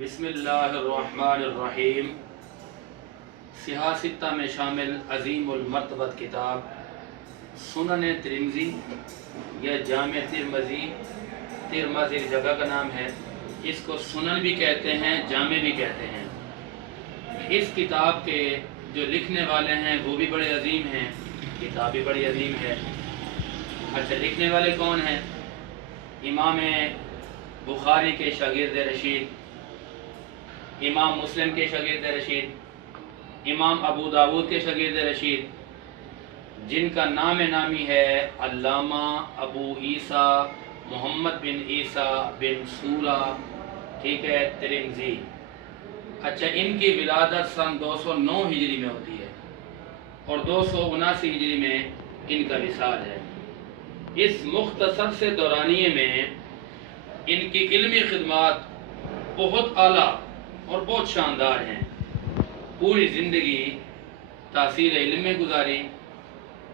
बिस्मिल्लाहिर्रहमानिर्रहीम। सियासता में शामिल अजीम उल मर्तबत किताब सुनन तिरमिज़ी या जामे तिरमिज़ी, तिरमिज़ एक जगह का नाम है, इसको सुनन भी कहते हैं, जामे भी कहते हैं। इस किताब के जो लिखने वाले हैं वो भी बड़े अजीम हैं, किताब भी बड़ी अजीम है। अच्छा, लिखने वाले कौन हैं? इमाम बुखारी के शागिर्द रशीद, इमाम मुस्लिम के शागिर्द रशीद, इमाम अबू दाऊद के शागिर्द रशीद, जिनका नाम नामी है अल्लामा अबू ईसा मोहम्मद बिन ईसा बिन सूरा, ठीक है, तिरमिज़ी। अच्छा, इनकी विलादत सन 209 हिजरी में होती है और 279 हिजरी में इनका विसाल है। इस मुख्तसर से दौरानिए में इनकी इल्मी खिदमात बहुत आला और बहुत शानदार हैं। पूरी ज़िंदगी तासील इल्म में गुजारी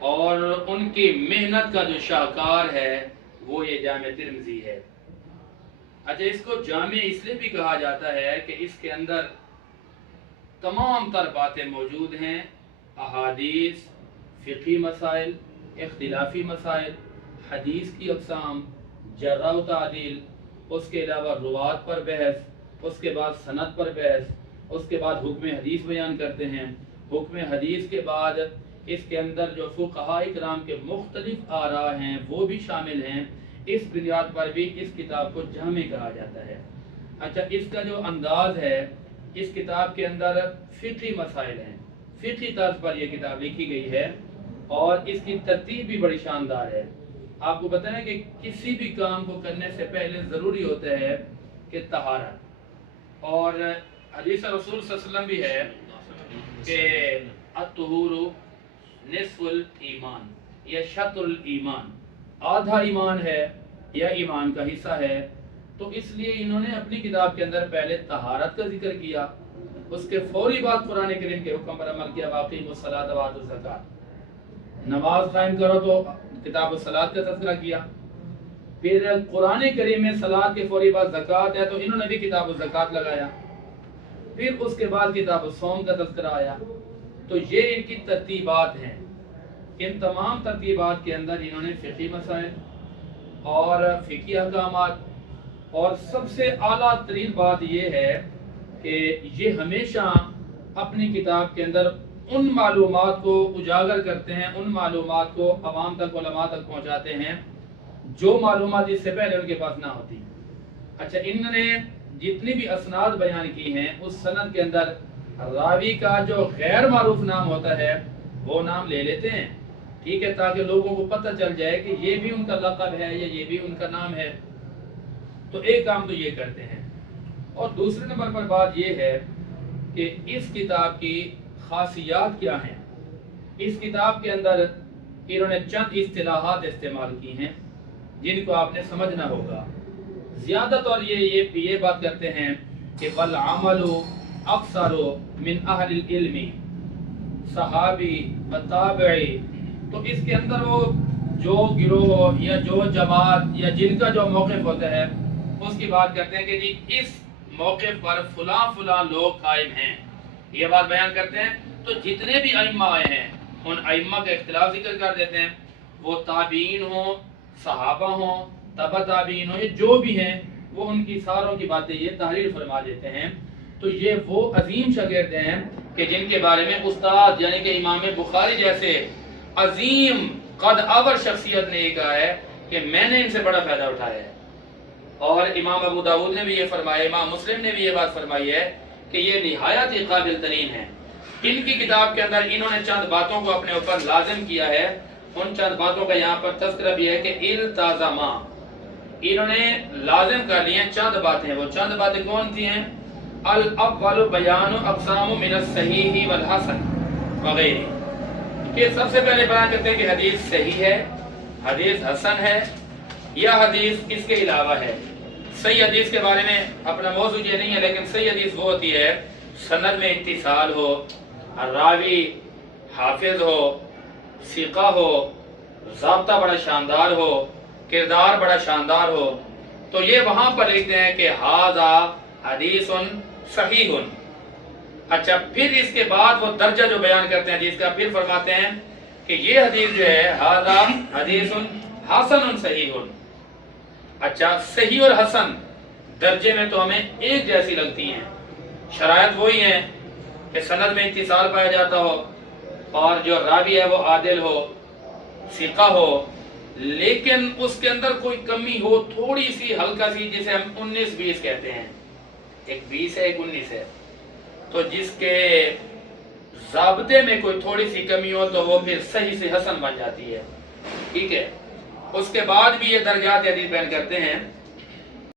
और उनकी मेहनत का जो शाहकार है वो ये जामे तिरमिज़ी है। अच्छा, इसको जामे इसलिए भी कहा जाता है कि इसके अंदर तमाम तर बातें मौजूद हैं, अहादीस, फ़िक़ही मसाइल, इख्तिलाफ़ी मसाइल, हदीस की अक़साम, जर्ह व तादील, उसके अलावा रुवात पर बहस, उसके बाद सनद पर बहस, उसके बाद हुक्म हदीस बयान करते हैं। हुक्म हदीस के बाद इसके अंदर जो फ़ुक़हा इकराम के मुख्तलिफ आरा हैं वो भी शामिल हैं। इस बुनियाद पर भी इस किताब को जामे कहा जाता है। अच्छा, इसका जो अंदाज़ है, इस किताब के अंदर फ़िक़ही मसाइल हैं, फ़िक़ही तर्ज पर यह किताब लिखी गई है और इसकी तरतीब भी बड़ी शानदार है। आपको पता है कि किसी भी काम को करने से पहले ज़रूरी होता है कि तहारत, और हदीस रसूल सल्लल्लाहु अलैहि वसल्लम भी है कि अत्तहुरु निस्फुल ईमान या शत्रुल ईमान, आधा ईमान है या ईमान का हिस्सा है। तो इसलिए इन्होंने अपनी किताब के अंदर पहले तहारत का जिक्र किया, उसके फौरी बाद कुरान करीम के हुक्म पर अमल किया, वाक़ीमुस्सलात व आतुज़ ज़कात, नमाज कायम करो, तो किताब सलात का तज़किरा किया। फिर कुरान करीम में सलात के फौरी बाद ज़कात है तो इन्होंने भी किताब ज़कात लगाया। फिर उसके बाद किताब सौम का तज़किरा आया। तो ये इनकी तरतीबात हैं। इन तमाम तरतीबात के अंदर इन्होंने फ़िक़ही मसाइल और फ़िक़ही अहकामात, और सबसे आला तरीन बात ये है कि ये हमेशा अपनी किताब के अंदर उन मालूमात को उजागर करते हैं, उन मालूमात को अवाम तक, उलमा तक पहुँचाते हैं जो मालूमात इससे पहले उनके पास ना होती। अच्छा, इन्होंने जितनी भी असनाद बयान की हैं उस सनद के अंदर रावी का जो गैर मारूफ नाम होता है वो नाम ले लेते हैं, ठीक है, ताकि लोगों को पता चल जाए कि ये भी उनका लक़ब है या ये भी उनका नाम है। तो एक काम तो ये करते हैं। और दूसरे नंबर पर बात ये है कि इस किताब की खासियात क्या हैं। इस किताब के अंदर इन्होंने चंद इस्तिलाहात इस्तेमाल की हैं जिनको आपने समझना होगा। ज़्यादातर ये बात करते हैं कि वल अमलु अक्सरो मिन अहलिल इल्मी, सहाबी व ताबई। तो इसके अंदर वो जो गिरोह या जो जमात या जिनका जो मौक़िफ़ होता है उसकी बात करते हैं कि जी इस मौक़िफ़ पर फलां फलां लोग कायम हैं, ये बात बयान करते हैं। तो जितने भी अइम्मा आए हैं उन अइम्मा का इख्तिलाफ जिक्र कर देते हैं, वो ताबीन हो, सहाबा हो, तबा ताबीन हो, ये जो भी हैं वो उनकी सारों की बातें ये तहरीर फरमा देते हैं। तो ये वो अजीम शागिर्द हैं कि जिनके बारे में उस्ताद यानी कि इमाम बुखारी जैसे अजीम कद आवर शख्सियत ने ये कहा है कि मैंने इनसे बड़ा फ़ायदा उठाया है। और इमाम अबू दाऊद ने भी ये फरमाया, इमाम मुस्लिम ने भी ये बात फरमाई है कि ये निहायत ही काबिल तरीन है। इनकी किताब के अंदर इन्होंने चंद बातों को अपने ऊपर लाजिम किया है। उन चंद बातों का यहाँ पर तज़किरा भी है कि इल्ताज़मा, इन्होंने लाजिम कर लिए चंद बातें। वो चंद बातें कौन सी हैं? अल अव्वलु बयानु अक़सामु मिनस सहीह वल हसन वगैरह, कि सबसे पहले बयान करते हैं कि हदीस सही है, हदीस हसन है या हदीस इसके अलावा है। सही हदीस के बारे में अपना मौजू ये नहीं है, लेकिन सही हदीस वो होती है सनद में इत्तिसाल हो, रावी हाफिज हो, सिका हो, ज़ाब्ता बड़ा शानदार हो, किरदार बड़ा शानदार हो। तो ये वहाँ पर लिखते हैं कि हाजा हदीसुन सहीहुन। अच्छा, फिर इसके बाद वो दर्जा जो बयान करते हैं हदीस का, फिर फरमाते हैं कि ये हदीस जो है हादा हदीसुन हसनुन सहीहुन। अच्छा, सही और हसन दर्जे में तो हमें एक जैसी लगती हैं, शरायत वही है कि सनद में इत्तिसाल पाया जाता हो और जो रावी है वो आदिल हो, सिका हो, लेकिन उसके अंदर कोई कमी हो थोड़ी सी हल्का सी, जिसे हम 19-20 कहते हैं, एक 20 है एक 19 है, तो जिसके ज़ाब्ते में कोई थोड़ी सी कमी हो तो वो फिर सही से हसन बन जाती है। ठीक है, उसके बाद भी ये दर्जात हदीस बयान करते हैं